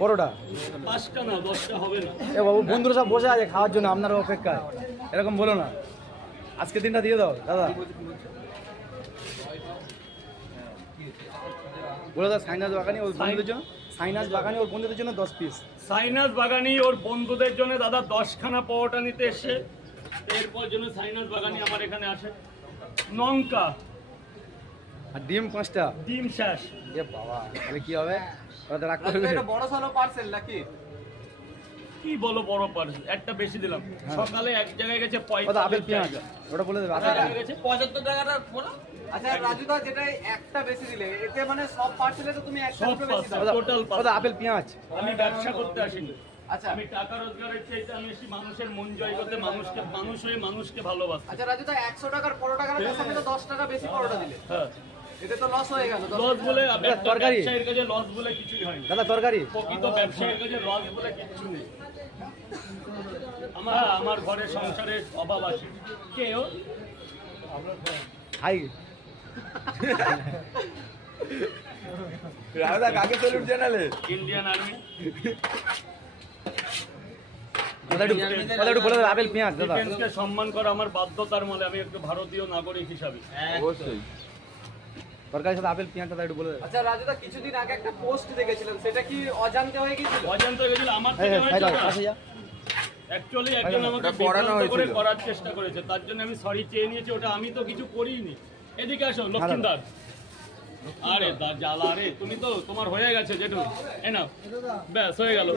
পরোটা 5টা না 10টা হবে না। এ বাবু বন্ধুরা সব বসে আছে খাওয়ার জন্য আপনার অপেক্ষায়, এরকম বলো না। আজকের দিনটা দিয়ে দাও দাদা, বলে দাও সাইনাজ বাগানি ওর বন্ধুদের জন্য, সাইনাজ বাগানি ওর বন্ধুদের জন্য 10 পিস। সাইনাস বাগানি ওর বন্ধুদের জন্য দাদা 10খানা পরোটা নিতে এসে, এরপর জন্য সাইনাস বাগানি আমার এখানে আসে। লঙ্কা, আর ডিম 5টা। ডিম শেষ। এ বাবা তাহলে কি হবে, ওটা রাখতে হবে। এটা বড় সড়ো পার্সেল নাকি? কি বলো বড় পার্সেল, একটা বেশি দিলাম। সকালে এক জায়গায় গেছে ওটা আপেল 45 পেঁয়াজ, টাকা। ওটা বলে দেবে। এক জায়গায় গেছে 75 টাকাটা বলো। আচ্ছা রাজুদা, যেটা একটা বেশি দিলে এতে মানে সব পার্সেলে তো তুমি একটা সব দুটো বেশি দাও। পার্সেল টোটাল ওটা আপেল পেঁয়াজ। আমি ব্যবসা করতে আসিনি। আচ্ছা আমি টাকা রোজগারের চাইতে আমি এসেছি মানুষের মন জয় করতে, মানুষ হয়ে মানুষকে ভালোবাসতে। আচ্ছা রাজুদা, 100 টাকার পরোটা কাটার সাথে তো 10 টাকা বেশি পরোটা দিলে, হ্যাঁ, এতে তো লস হয়ে গেল। লস বলে একটা তরকারি? ব্যবসায়ীর কাছে লস বলে কিছুই হয় না। দাদা তরকারি প্রকৃত ব্যবসায়ীর কাছে লস বলে কিচ্ছু নেই। আমার ঘরে সংসারের অভাব আছে। কেউ হাই রাজা কাকে স্যালুট জানালে? ইন্ডিয়ান আর্মি দাদা একটু বলে দেবে আপেল পেঁয়াজ। দাদা ডিফেন্সকে সম্মান করা আমার বাধ্যতার মধ্যে, আমি একটু ভারতীয় নাগরিক হিসাবে। অবশ্যই। তরকারির সাথে আপেল পেঁয়াজ দাদা একটু বলে দেবে। আচ্ছা রাজুদা, কিছুদিন আগে একটা পোস্ট দেখেছিলাম, সেটা কি অজান্তে হয়ে গিয়েছিল? অজান্ত হয়ে গেছিল আমার হ্যাঁ থেকে হ্যাঁ হয়েছে না। কাছে যা। অ্যাকচুয়ালি একজন আমাকে ওটা করানো বিভ্রান্ত করে হয়েছিল। করার চেষ্টা করেছে, তার জন্য আমি সরি চেয়ে নিয়েছি। ওটা আমি তো কিছু করিনি। এদিকে আসো লক্ষ্মীদার। আরে জ্বালা রে, তুমি তো তোমার হয়ে গেছে যেটু, এ নাও ব্যাস হয়ে গেল।